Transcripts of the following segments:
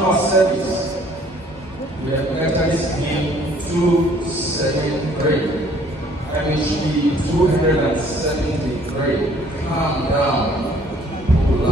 our service, we have entered into 7th grade. And it should be 270th grade. Calm down. Pull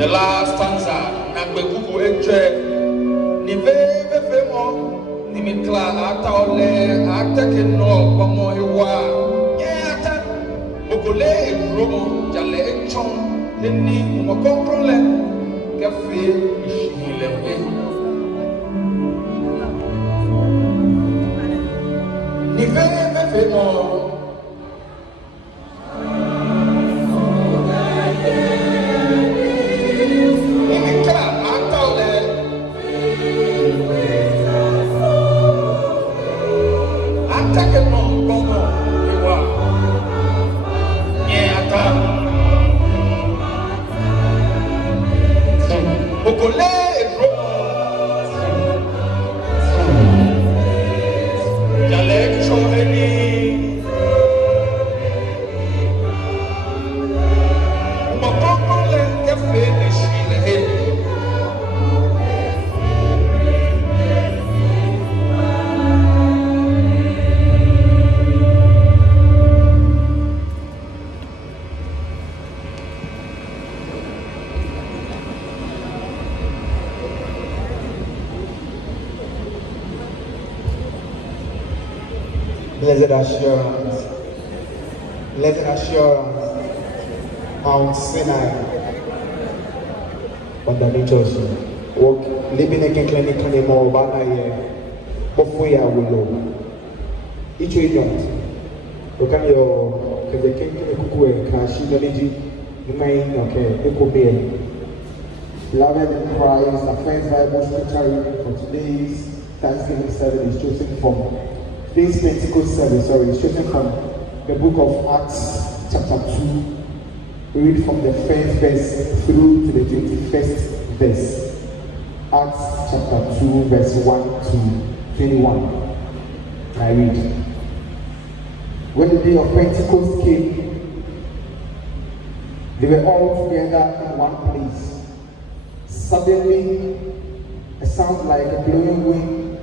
the last stanza, Nagbegugu Eche, Nive Femo, Nimikla, Ataole, Atakeno, Pomo Ewa, Yata, Bokole, Romo, Jale Echon, Leni, Mokoprole, Cafe, Ishile. Nive Femo. Blessed assurance, Mount Sinai, underneath us. Walk, living again, Kkma, more about a year. Before you will each agent, you can your Kwashie, remain okay, Kkma. Beloved in Christ, the first Bible scripture reading for today's Thanksgiving service is chosen from today's Pentecost service, is chosen from the book of Acts, chapter 2. We read from the first verse through to the 21st verse. Acts chapter 2, verse 1 to 21. I read. When the day of Pentecost came, they were all together in one place. Suddenly, a sound like a blowing wind,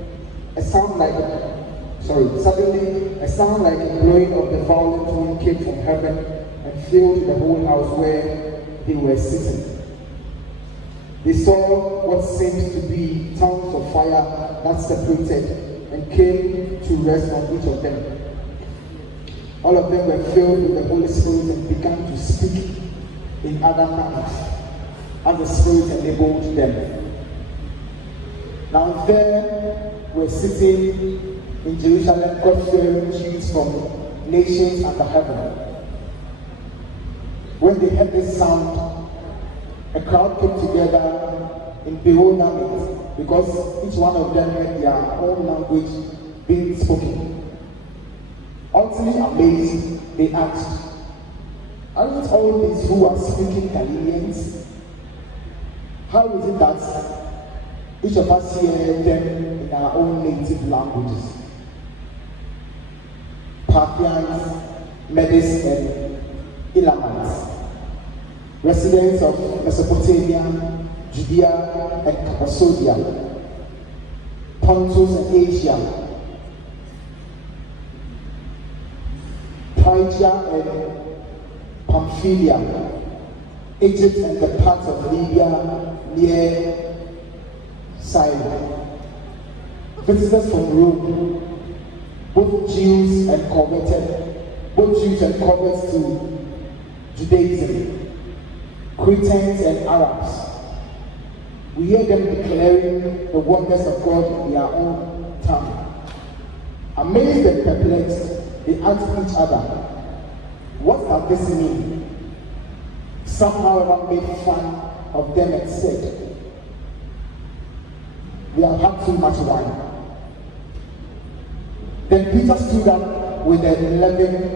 suddenly a sound like a blowing of the violent wind came from heaven and filled the whole house where they were sitting. They saw what seemed to be tongues of fire that separated and came to rest on each of them. All of them were filled with the Holy Spirit and began to speak in other tongues as the Spirit enabled them. Now there were sitting in Jerusalem, God-fearing Jews from nations under heaven. When they heard this sound, a crowd came together in bewilderment because each one of them had their own language being spoken. Utterly amazed, they asked, "Aren't all these who are speaking Galileans? How is it that each of us hear them in our own native languages?" Parthians, Medes, and Elamites, residents of Mesopotamia, Judea and Cappadocia, Pontus and Asia, Phrygia and Pamphylia, Egypt and the parts of Libya near Cyrene, visitors from Rome, both Jews and converts to Judaism, Cretans and Arabs. We hear them declaring the wonders of God in their own tongue. Amazed and perplexed, they asked each other, "What does this mean?" Some, however, made fun of them and said, "They have had too much wine." Then Peter stood up with the 11,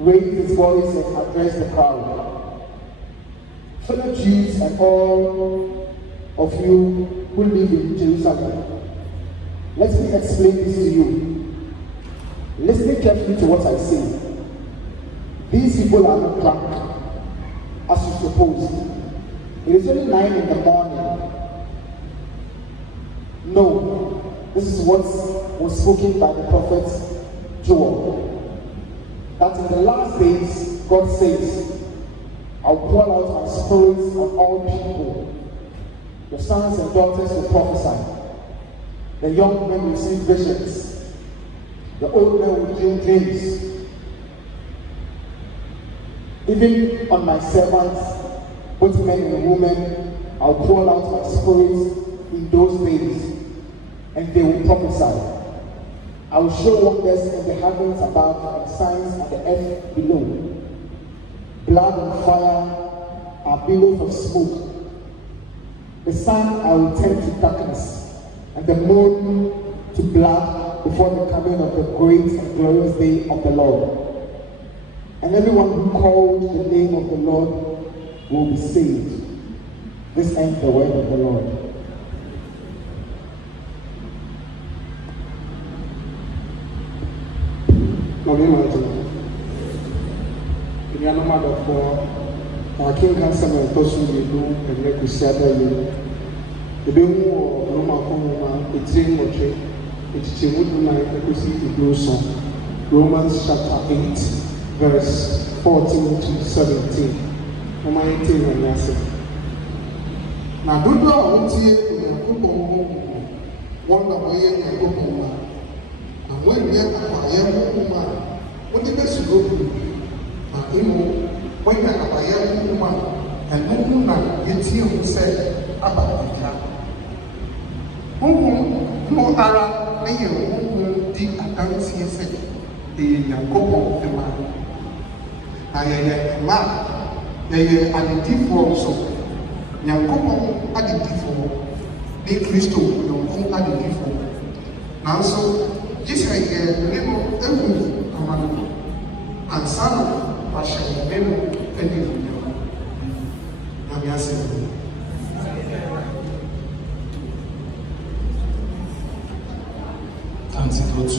raised his voice and addressed the crowd. "Fellow Jews and all of you who live in Jerusalem, let me explain this to you. Listen carefully to what I say. These people are not drunk, as you suppose. It is only 9 in the morning. No, this is what was spoken by the prophet Joel, that in the last days, God says, I'll pour out my spirit on all people. Your sons and daughters will prophesy. The young men will see visions. The old men will dream dreams. Even on my servants, both men and women, I'll pour out my spirit in those days, and they will prophesy. I will show wonders in the heavens above and signs on the earth below. Blood and fire are billows of smoke. The sun I will turn to darkness, and the moon to blood before the coming of the great and glorious day of the Lord. And everyone who calls the name of the Lord will be saved. This ends the word of the Lord. Our King has some of those who do and make us sad. The Bimu or Roma Homa, it's in Moche, it's Chimudu, Romans chapter 8, verse 14 to 17. Oma 18 and Yasa. Now, do not want to one of way and Kkma. And when we are Kkma, what the best go to? When you are Kkma, and Kkma, you say about no ara may you deep accounts here say the Kkma of the man. I am man, they are additive also. Kkma additive, the Christo, no additive. Now, so just like the name of every command and son of Kwashie, name of any of them. Antidote.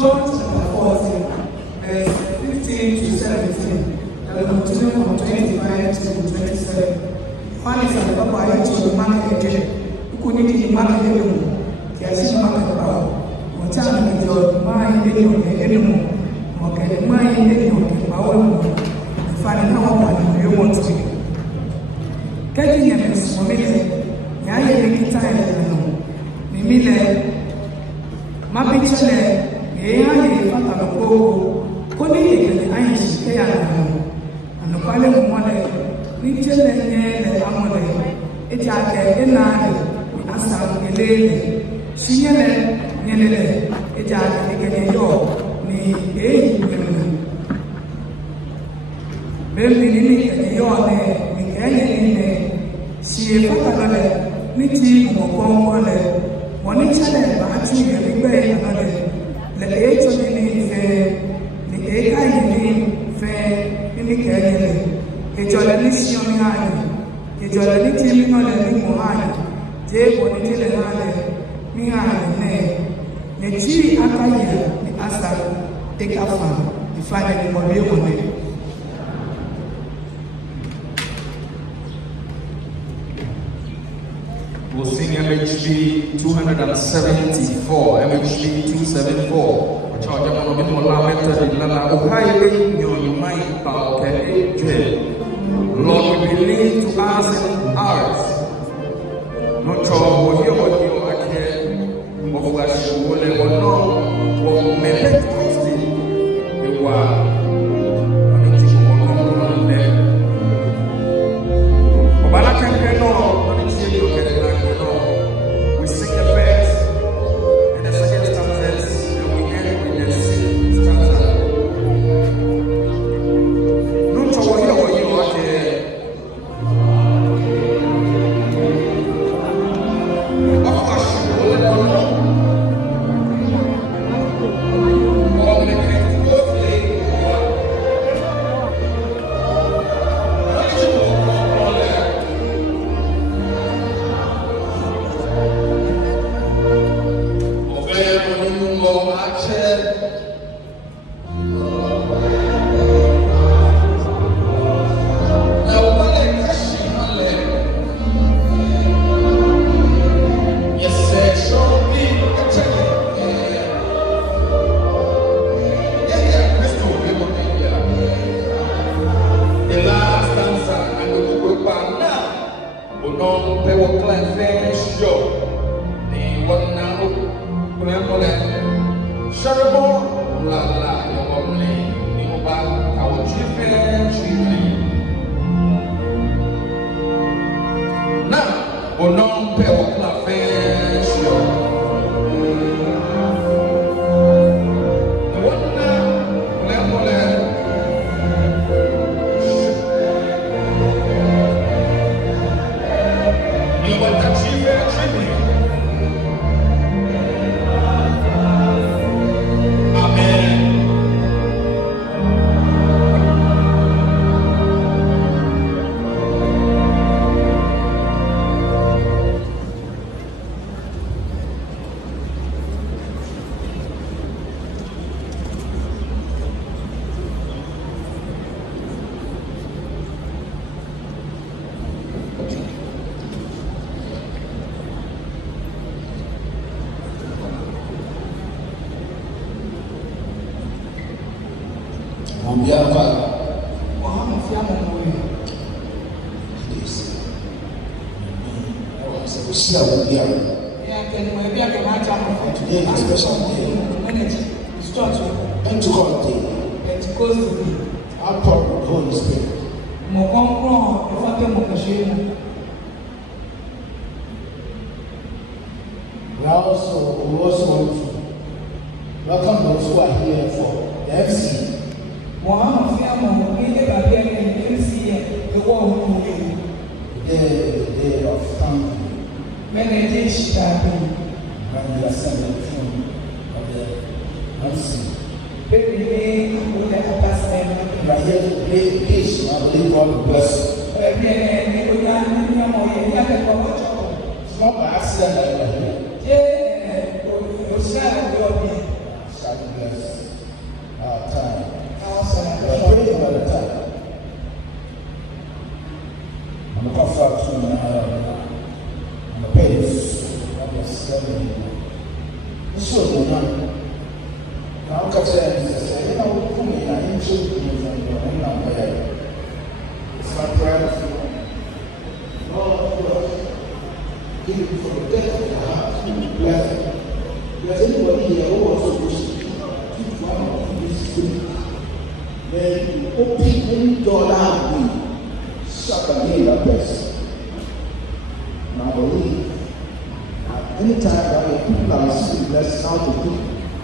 John chapter 14, verse 15 to 17, and we continue from 25 to 27. One is at the Papa to mark again. You couldn't even mark again. Yes, mark about. What time is your mind anymore? Okay, mind anymore. Finding out what you want to be. Getting a miss for me, I am tired. Mimile, Mapichele. Yeye fata ko koni yele ayi ke ya na pale mo wale ni chele nyele amole eja ke ina asa kelele shinyele nyele eja ke ke yo ni eyi bembi ni ke yo ne ni ke ni si fata le ni ti mo ko le woni chele ba ti yele gbe na le le ni fe ni eka ni fe ni ke ni e jo le ni si oni ani Ijolani tili no le ni mohani. Je boni tili hale. Mi hale ne. Ne chi akaya ni asa take afa. Ifanya ni mwambie mwambie. We'll sing MHB 274, MHB 274. Lord, we believe to us and ours. No trouble, you what you are here. Of Kwashie, will know what method you are. We sing the first and the second stanzas, and we end with the sixth stanza. No trouble here for you, okay? Of course, you will know.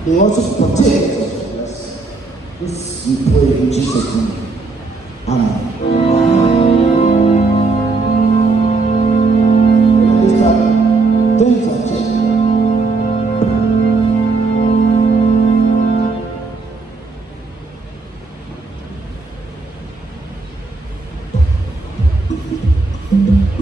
They also protect us. This we pray in Jesus' name. Amen. Thank you.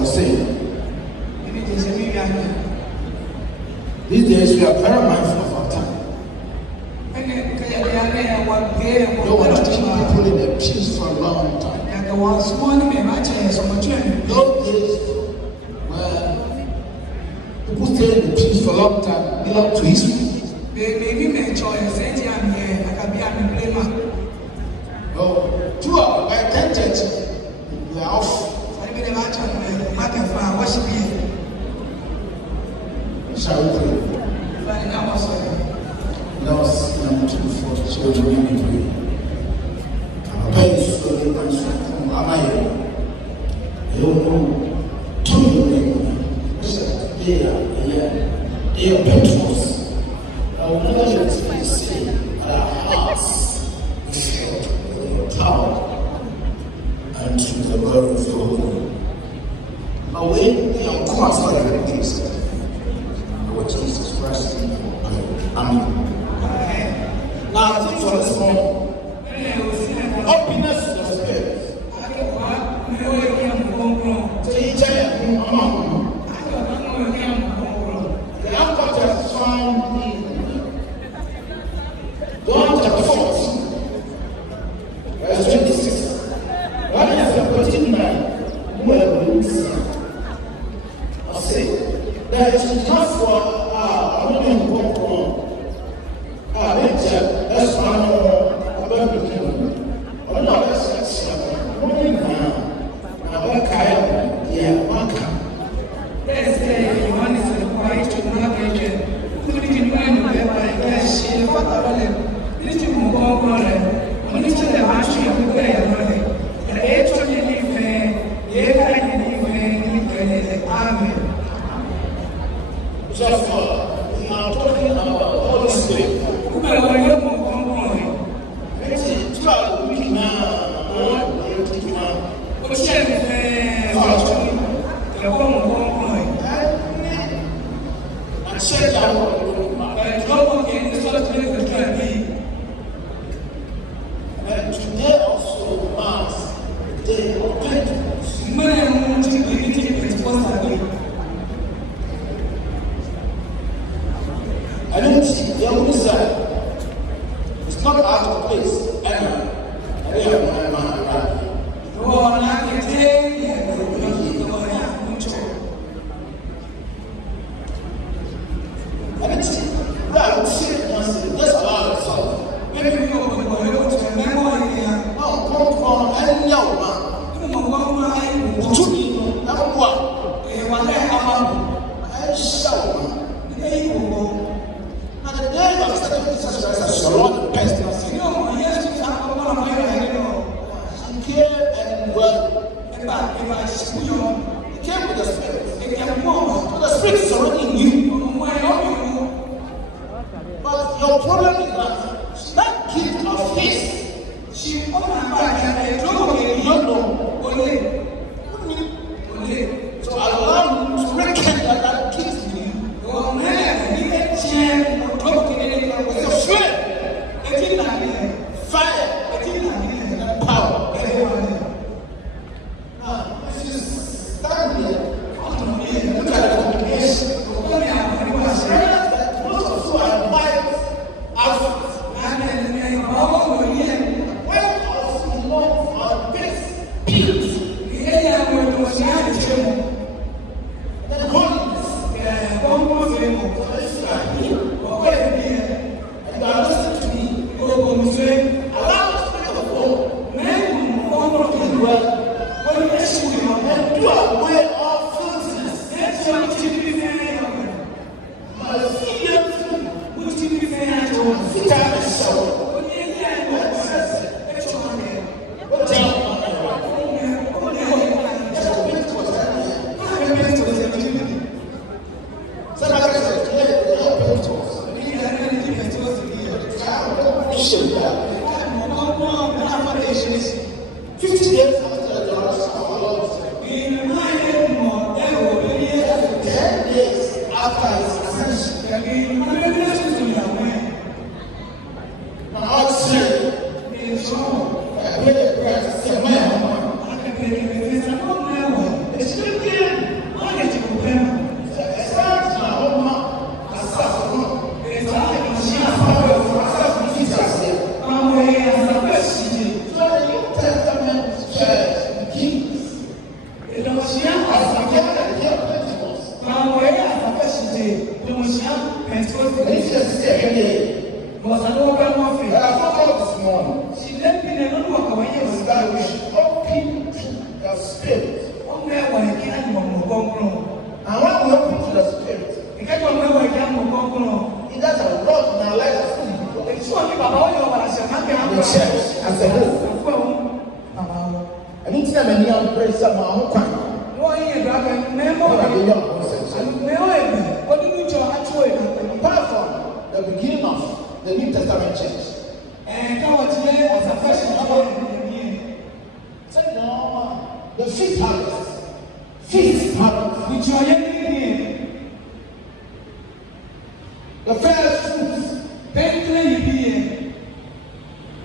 I'm saying. These days we are very mindful of our time. Don't want to keep people in their peace for a long time. Those days where people stay in the peace for a long time belong to history. By 10:30, we are off. Shall we pray? Now, I'm looking for children in the way. I'm very sorry, I'm so am I? You know, they are patrons. I will never let me say that our hearts is filled with your power and to the glory of your holy name. But when they are constantly against it, Lord Jesus Christ, amen. Now, I think for this morning, happiness to the spirit. The anchor is found in John chapter 4, verse 26. What is the 49? I say, there is not for that's one about the kingdom. Oh, no, that's one now. Now, what kind? Yeah, one kind. Let's say one is required to not get put it in mind by Kwashie, what about it? Little more, only to the marching of the way. And actually, Amen. Just we are talking about Holy Spirit. And today also marks the day of Pentecost. I don't see the only side. It's not out of place. It's the church as a whole. And it's never near to pray some of our apart from the beginning of the New Testament church. And the fifth harvest, which are the first fruits,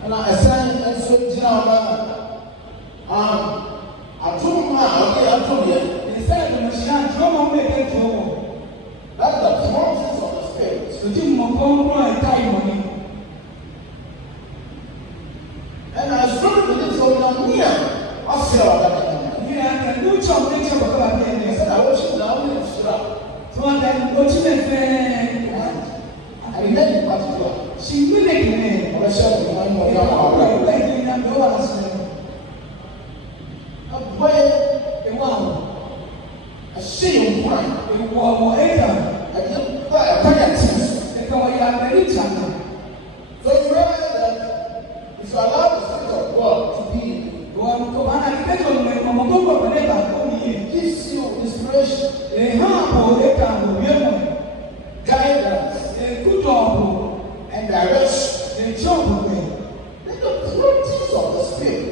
and I sang and so I told my they said the machine drum on make it that's the promises of the Spirit. So and I started with this on here. I said, I said, I worship now in Israel. So I met in particular. She will make me. I said, I see you crying. I didn't buy a packet. So you realize that if you allow the Spirit of God to be, it gives you inspiration, guidance, and direction. Let the properties of the Spirit.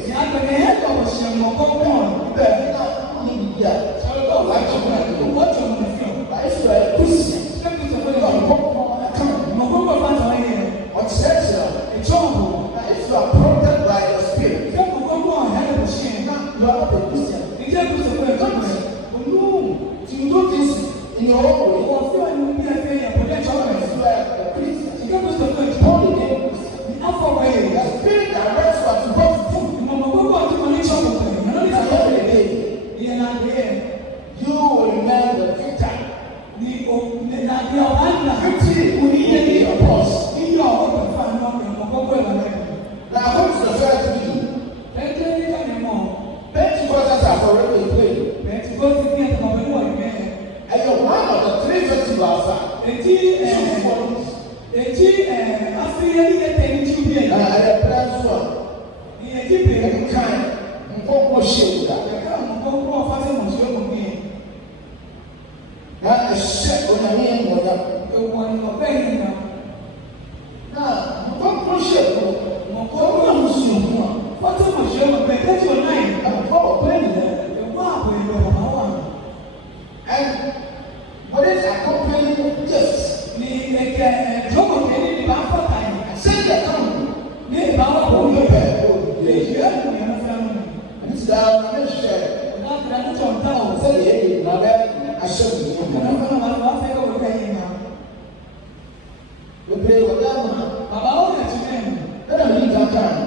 If you are prompted by the Spirit, you are not a Christian. You do this in your own way. You are a Christian. The Spirit directs what you go to do. You will remain the victor. Victory will be your boss. Now, what's the first thing? Pentecostals have already played. And you're one of the three festivals. And what is accompanying this? Say the come. It's down in the shed. Say it, I should be. We play with them. Let them leave that time.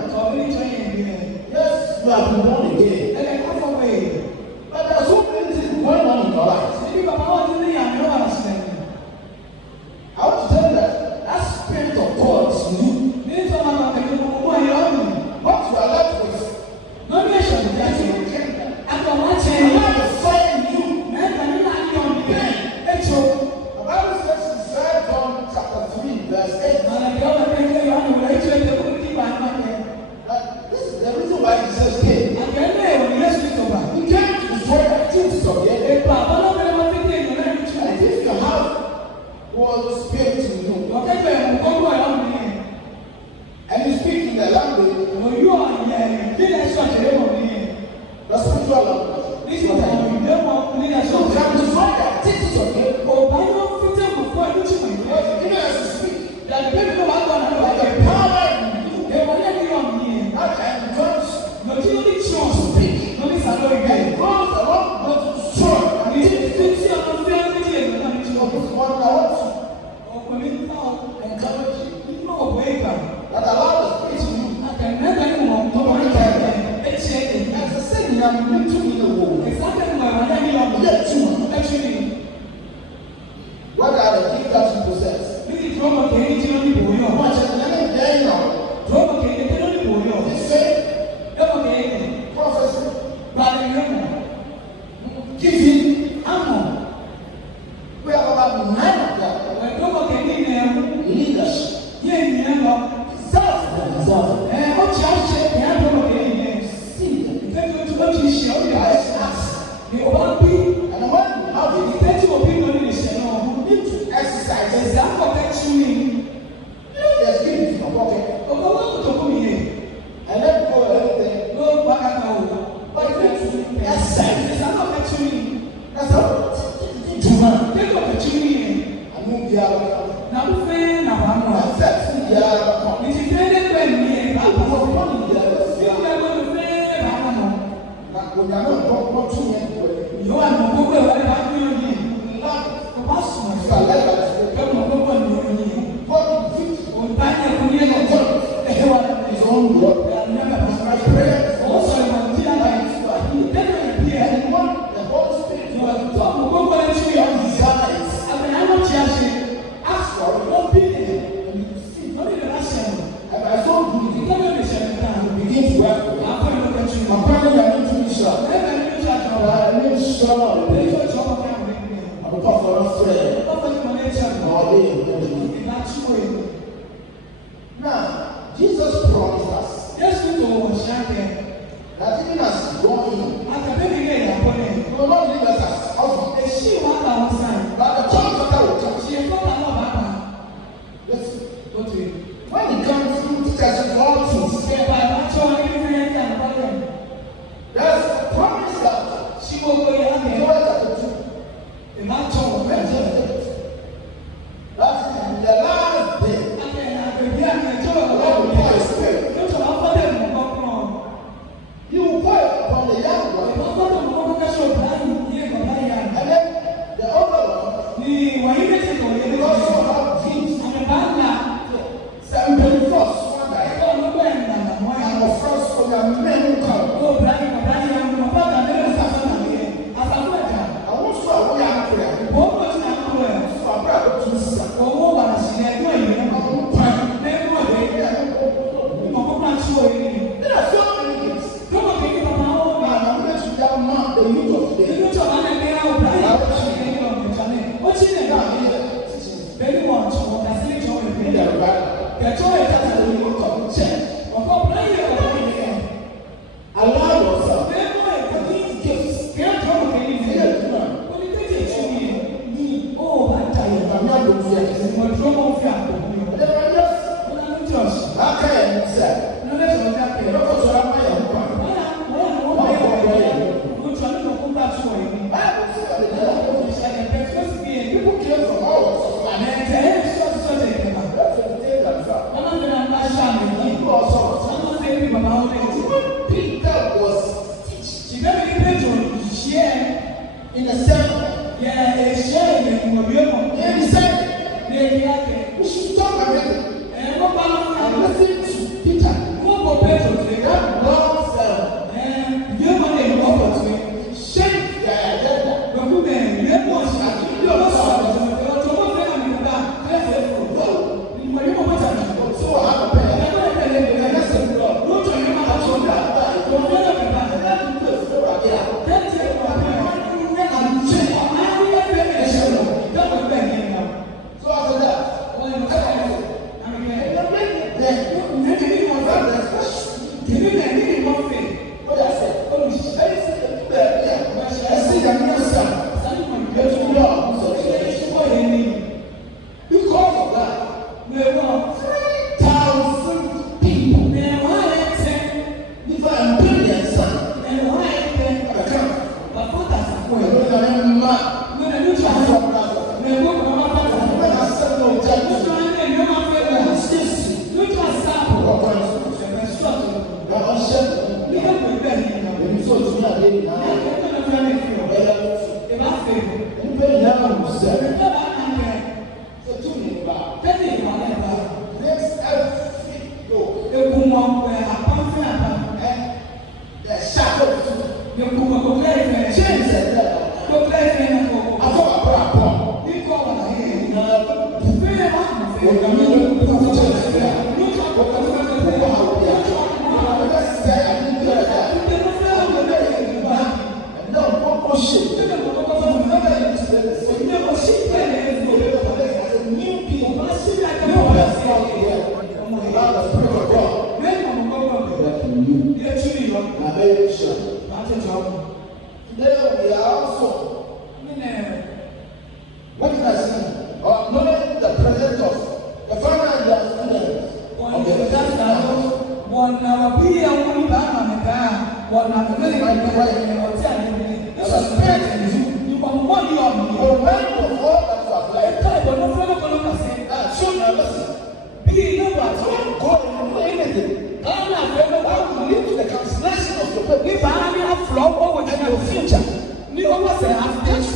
Yes, you have been born again. But there are so many things going on in your life. I want to tell you that Spirit of God is in you. What you are left with, no nation that you can. And the fire in you, it's your pocket. Oh, what to come here? And let go of everything. No, back at all. But that's sad. It's not opportunity. That's how demand. Take opportunity. I move the other. Now, fair, now, I'm not. That's the other. This is very good. I was running the other. You are going to fair, I'm not. When you're not too many. You are not going to have you. What's my father? Come on, go on, you. What is it? On time, you are his own blood. I pray. Also, I'm here. Then I hear anyone. The Holy Spirit. You are the top. Go on, you are desires. I mean, I'm not just ask for it. Don't be there. Not even ask him. And I saw you. You can't understand. Begin to work. I'm going to look at you. I'm going to look at you. Now, Jesus promised us that even as He's going, He will not leave us as orphans. But the Comforter will come. Listen, when He comes, He will teach us all things. There's a promise that she will go in the world that will do. That's in the last day. You will pour upon the young one. And then the other one, he also have dreams. Some first one that and the first one that men will come. I want to have a prayer. Allow yourself. These gifts. I'm not going to say it. People came from all Peter was in the cell. He said, we should talk about it. And listen to Peter. That long cell. Shake their agenda. So I have a prayer. So after that, because of that, 3,000 people, different billions, What is that? Knowing the presence of the Father and the students of the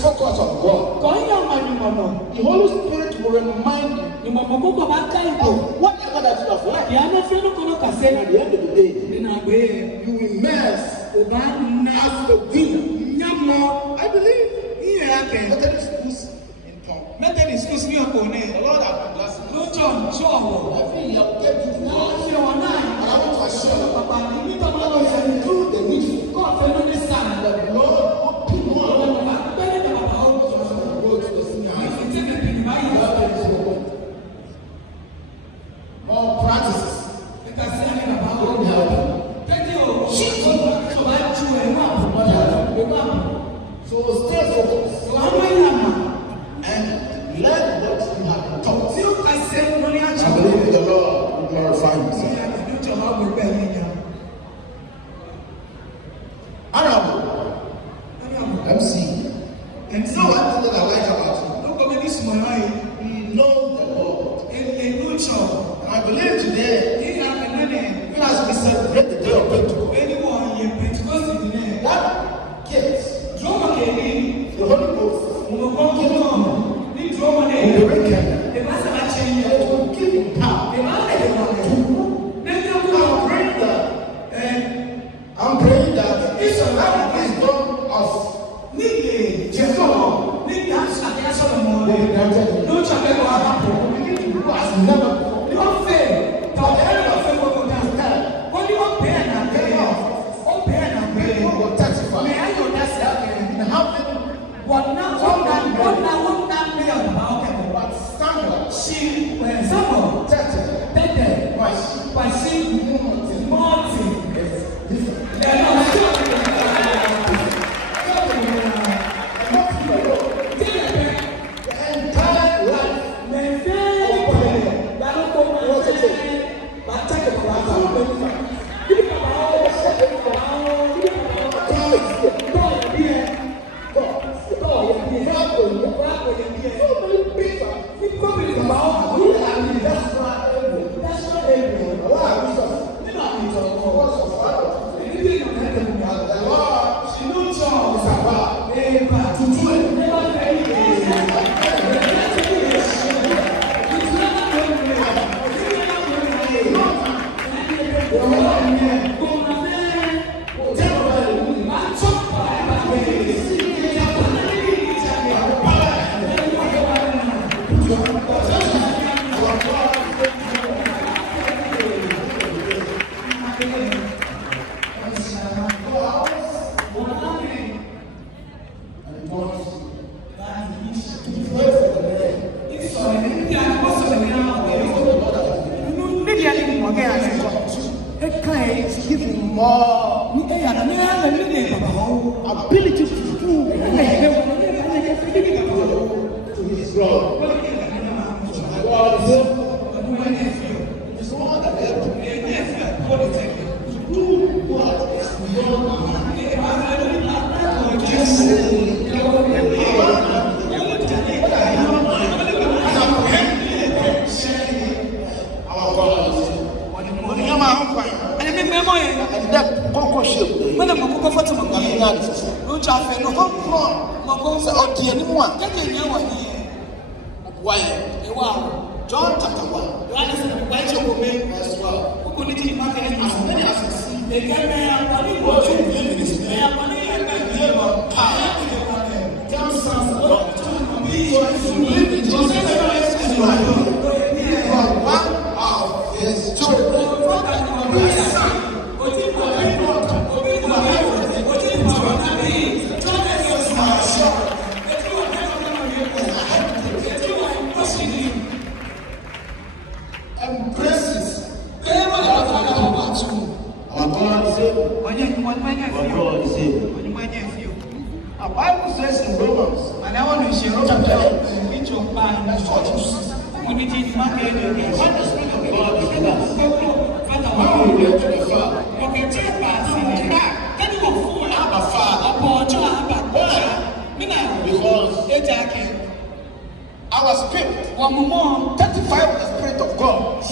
Focus on God. The Holy Spirit will remind you of whatever that you have learned. At the end of the day, you will emerge as a winner. I believe Methodist schools in town. Methodist schools near Kpone. The Lord has been blessing. No John, sure. I think you have kept it now. And I want to assure you, through the mission, God the Lord open more. More practices. So stay focused and learn what you have taught. I believe the Lord will glorify himself. Honorable MC. And so one thing that I like about you, you know the Lord. And I believe today, as we celebrate the day of Pentecost, that gift, the Holy Ghost, will give you I'm praying that each and every wisdom of Jehovah will be granted. As never before. Tetteh, Kwashie, Morton. More ability to do to his role. God is more than able to do what is beyond our God. And that Kwashie, when I'm going to go which I feel no why? John chapter 1. Verse 12. As many as they can one of his children. Our Bible says in Romans, and I want to share chapter 8, which of man that's what you see. When the Spirit of God is with us, how we will to the Father. Testify of the Spirit of God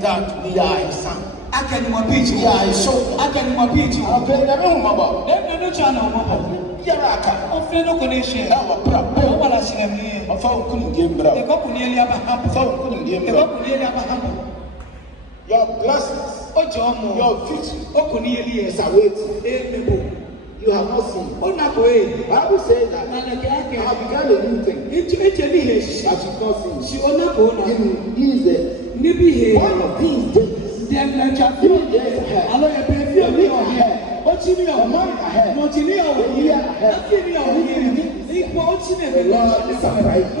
that we are His son. We are His children. Okay, never home about. Your blessings, your future is awaiting. You have not seen. The Bible says that I have begun a new thing. I should not see. He is there. One of these days. A month ahead. A month ahead. A year ahead. The Lord is surprised.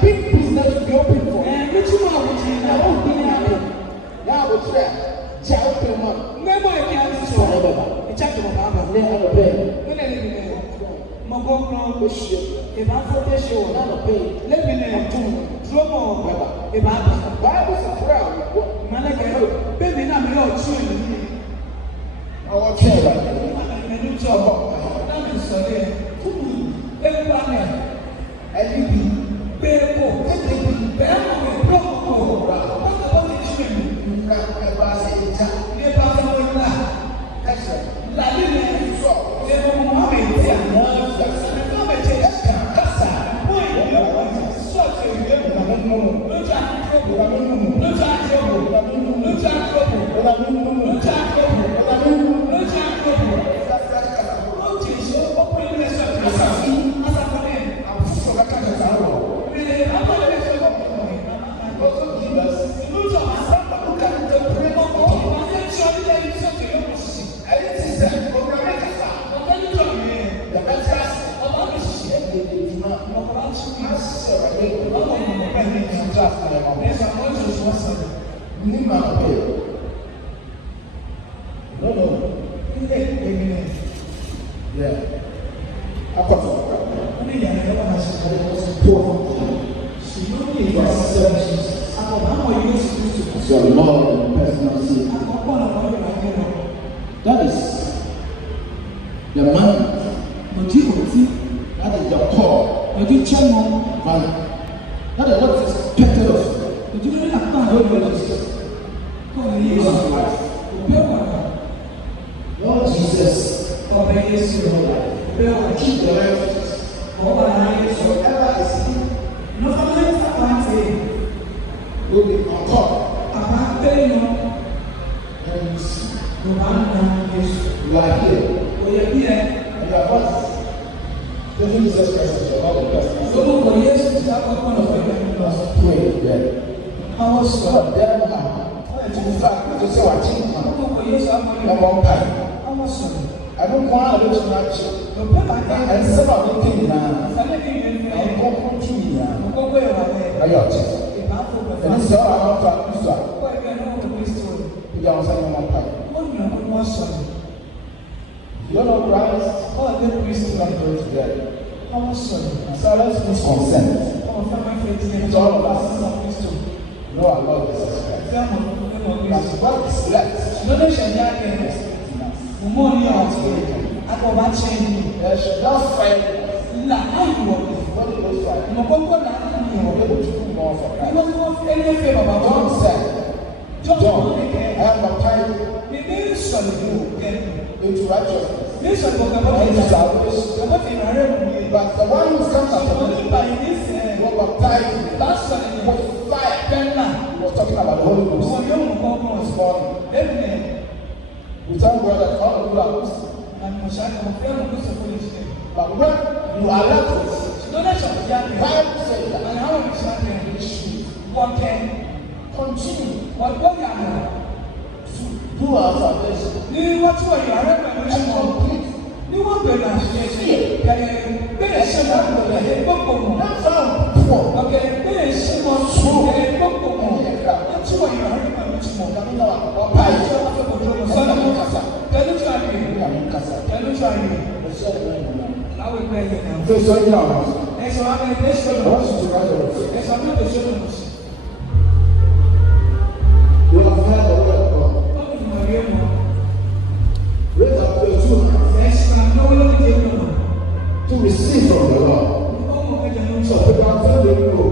Big business will be open for you. That is the man. That is the core. That is what is expected of you. Lord Jesus, keep the life. Whatever is in, will be on top. And you are here. And you are not taking Jesus Christ as your Lord and Master. Pray that I was not there. In fact, to say what I don't want to lose much. And some of the things now, I'm going to and this is all I want to understand. You don't say no more time. You don't know Christ. It's not going together. So let's lose consent. It's all of us. No, our Lord Jesus Christ. That's what is left. There should not fight. John said, John, I am baptized into righteousness, into salvation. But the one who comes after me will baptize with fire. He was talking about the Holy Ghost this morning. We thank God that all of you are listening. But when you are left with it, the Bible says that you should continue to do who are salvation. Ni watu wa yare kwa mchimo. Ni watu wa yare. Bẹ́ẹ̀ ṣe máa ń bẹ̀rẹ̀ ẹ̀ gbọ́pọ̀ mọ̀. That's how poor. Okay, bẹ́ẹ̀ ṣe máa ń sọ ẹ̀ gbọ́pọ̀ mọ̀. Watu wa yare kwa mchimo. Ọ̀pá ìjọ sọ́nà mọ̀ kàsà. Kẹ́lú tí a lè. Kẹ́lú tí a lè. Láwọn ẹgbẹ́ yẹn náà. Fẹ́sọ̀ yìí náà. Ẹ̀sọ̀ wa bẹ̀rẹ̀ bẹ́ẹ̀ ṣe lọ. Ẹ̀sọ̀ wa bẹ̀rẹ̀ ṣe lọ. You have heard the word of God. Raise up your two hands to receive from the Lord. So people are telling you,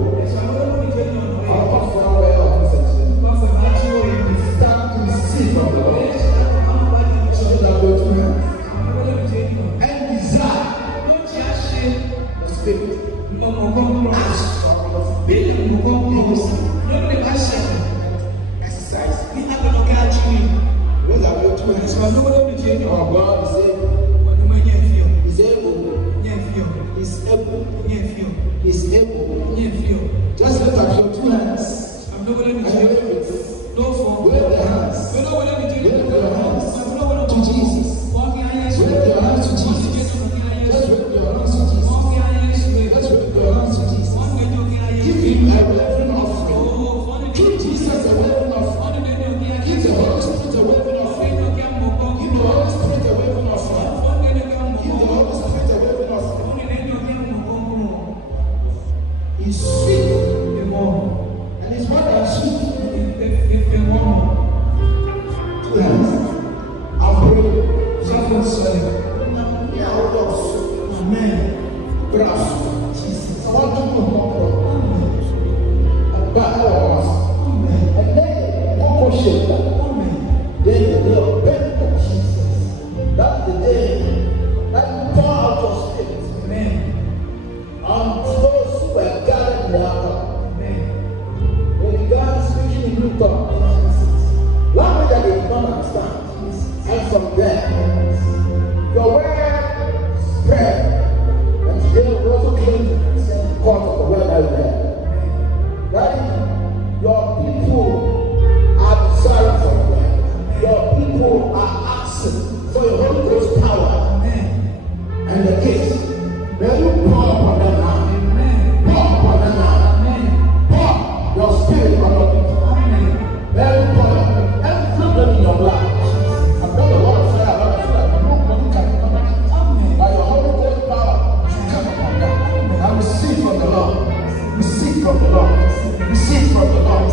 how far away are you? Start to receive from the Lord. So raise up your two hands and desire the Spirit. Exercise. Raise up your two hands. Oh, God is able. He's able. He's able. He's able. Just lift up your two hands. And wave it. Wave the hands. Wave your hands to Jesus. Wave your hands to Jesus. Just wave your hands to Jesus. Just wave your hands to Jesus. Give him a waving offering. Give Jesus a waving offering. Give the Holy Spirit a waving offering. Give the Holy Spirit a waving offering. Give the Holy Spirit a waving offering. He's sweet, and his mother is sweet. Two hands. I'll pray. Something say. Amen. Braço. Jesus. I want to know. And back us. And then Kwashie. Then the day of Pentecost. That's the day that you pour out your spirit. Amen. And those who were gathered in the hour. Amen. They began speaking in new tongues. Language that they did not understand. And from there, your word spread. And today we also came to the same court of the word that we had. That your people are desiring from them. Your people are asking for your Holy Ghost power. And the case, may you pour upon them now. Pour upon them now. Pour your spirit on your people. May you pour and fill them in your blood. I've got the word of fire about it, that nobody can come back. By your Holy Ghost power, you come upon them. And receive from the Lord. Receive from the Lord. Receive from the Lord.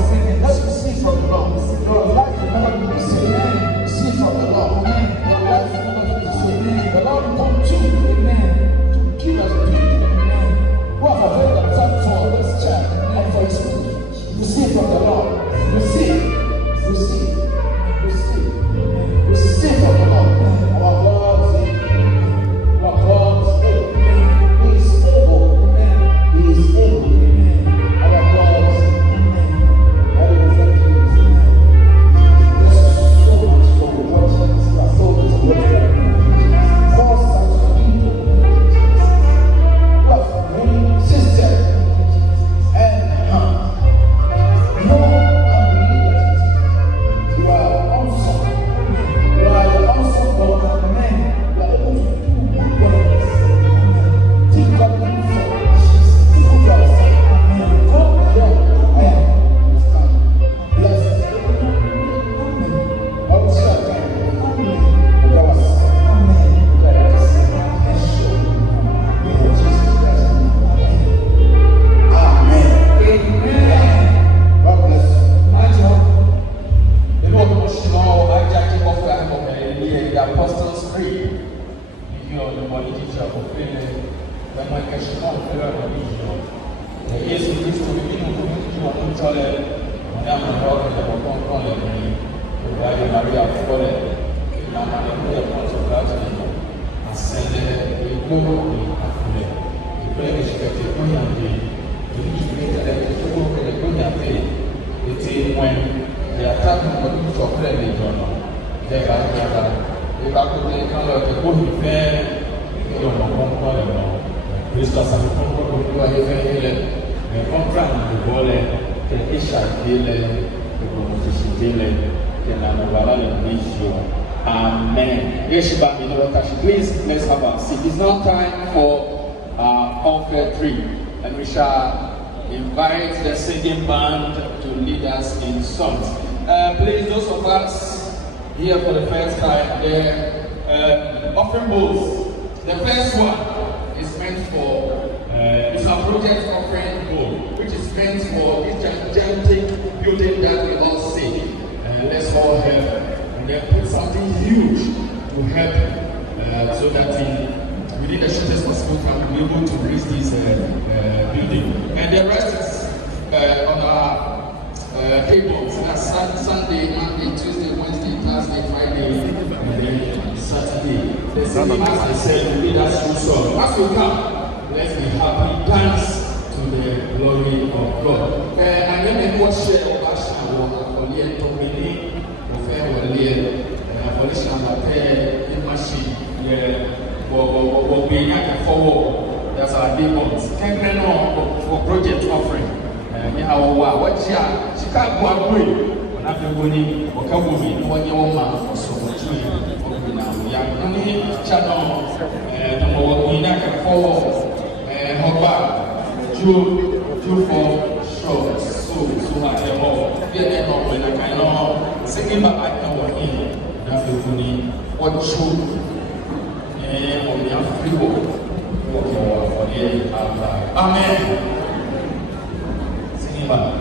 Let's receive from the Lord. Your life will never be the same. Receive from the Lord. Your life will never be the same. The Lord will come to you to give us people who have availed themselves for this child and for his food. Receive from the Lord. Receive. Receive. Receive. Receive from the Lord. Our God is able. Our God is able. He is able. He is able. Our God is able. I will thank you. There's so much for the watchers who are so disappointed. False signs of people. Love, many sisters. And no unbelievers. You are awesome. You are the awesome God. Amen. You are able to do good works. Think of them for people yourself. Amen. God, I am. Bless. All shall come. Bless. Apostles' Creed. If you are the body teacher of Kpone, then my question of prayer will be the Yesu Kristo begin to come to one and I'm a dog and I'm a control me. The Maria Kpone, and I'm a point of that and send the glory of the prayer is that the Kpone the integrated and the Kpone the team when they attack the for KPLEJOO, they are if I could take kind of the good fair, you know, Christos and the contract, the ball, the issue, the competition, Amen. Please, let's have a seat. It's now time for offertory, and we shall invite the singing band to lead us in songs. Please, those of us here for the first time, the offering bowls. The first one is meant for it's a project offering bowl, which is meant for this gigantic building that we all see. Let's all help. And then put something huge to help so that within the shortest possible time we'll be able to raise this building. And the rest is on our tables. That's Sunday, Monday, Tuesday, Wednesday, Thursday, Friday, and then Saturday. The same as I said, we lead us through song. As we come, let's be happy, dance to the glory of God. And then Kwashie or Kpone or Kkma. Police number 10 in machine, what we have forward. That's our big ones. Kkma for project offering. What Chicago when I've been winning or come with me, one year old man or so much. We are only channel and we can forward and Joe for sure. So I have all. When I can know, singing back I know what in. What should on the African Amen. Singing back.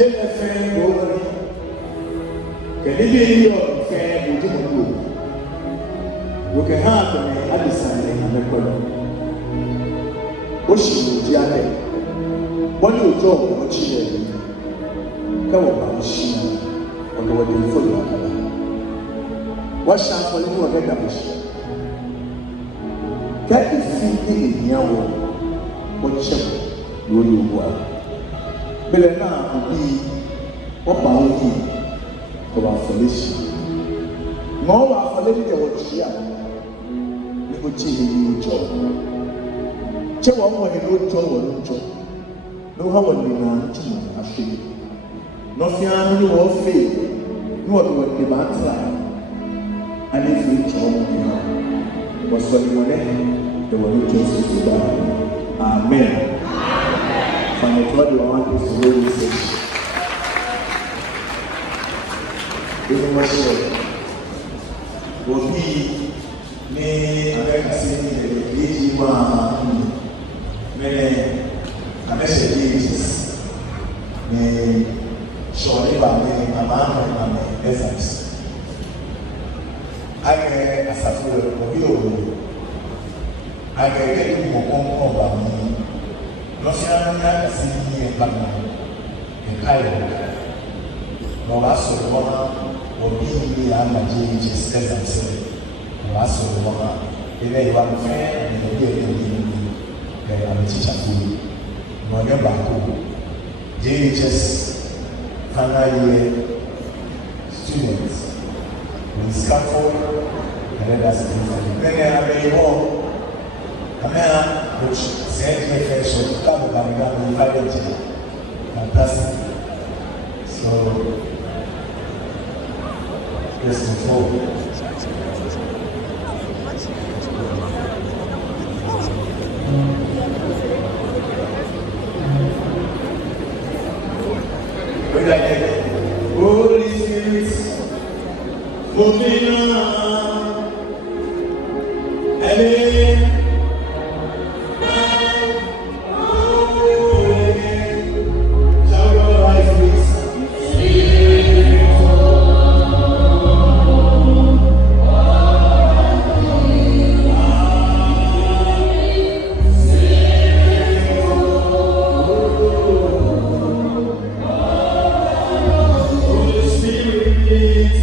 Jennifer Bowley. Can you be your fair with you? We can have me at the Sunday and the column. Oshi, Diane, what you talk about children? Come on, machine, or the way you follow. What shall for you again? That is thinking in your world. What shall you work? But now, we what about you? Our fellowship. More of a lady that was here. We could change a new job. Check one more in old job or no job. No how would we want to actually. No fear, no more faith. No one would demand that. And if we job was what you wanted, there were no choices to die. Amen. From the God you want is the way we say. Even myself. Will be me America saying the Kkma me a message Jesus me showing by me a man and my essence. I get a sufferer of you. I get you more about me. No Fiana see me in Kkma in Cairo. No last of the woman. Obi and my Jesus says and say, last of the woman, if they want to fair and they are a teacher food. No, you're back home. JHS final students will scaffold and let us do. Then I may go. A man which said me first should come and invite and person. So, yes, before. We like it. Holy Spirit, moving on. Amen. Spirit,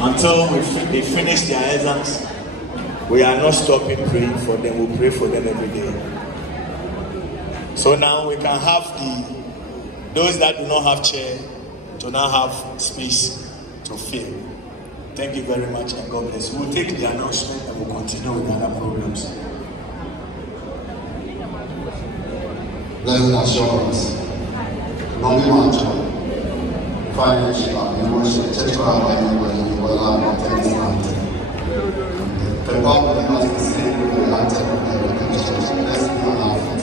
Until they finish their exams, we are not stopping praying for them. We pray for them every day. So now we can have those that do not have chair to now have space to fill. Thank you very much and God bless. We'll take the announcement and we'll continue with other programs. Blessed assurance, non-mutual, financial, emotional, sexual, and will have not any the Bible has the same with the latter of the church. Let's be on our feet.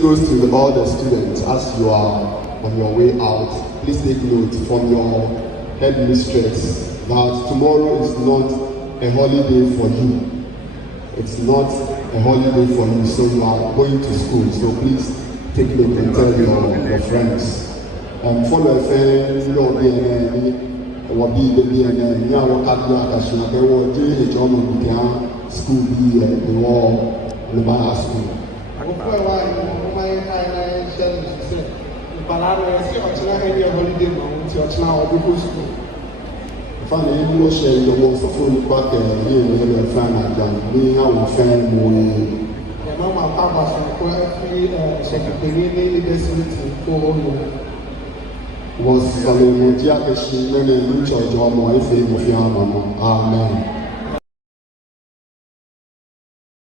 Goes to all the students as you are on your way out. Please take note from your headmistress that tomorrow is not a holiday for you. It's not a holiday for you, so you are going to school. So please take note and tell your friends. Follow a friend, what be the DNA, school be the wall, the bar school. Funny, you share the most of the back here in the fan and me, our fan, Mama Papa, secretary, was following Jack, she learned a new church or more if you are, Amen.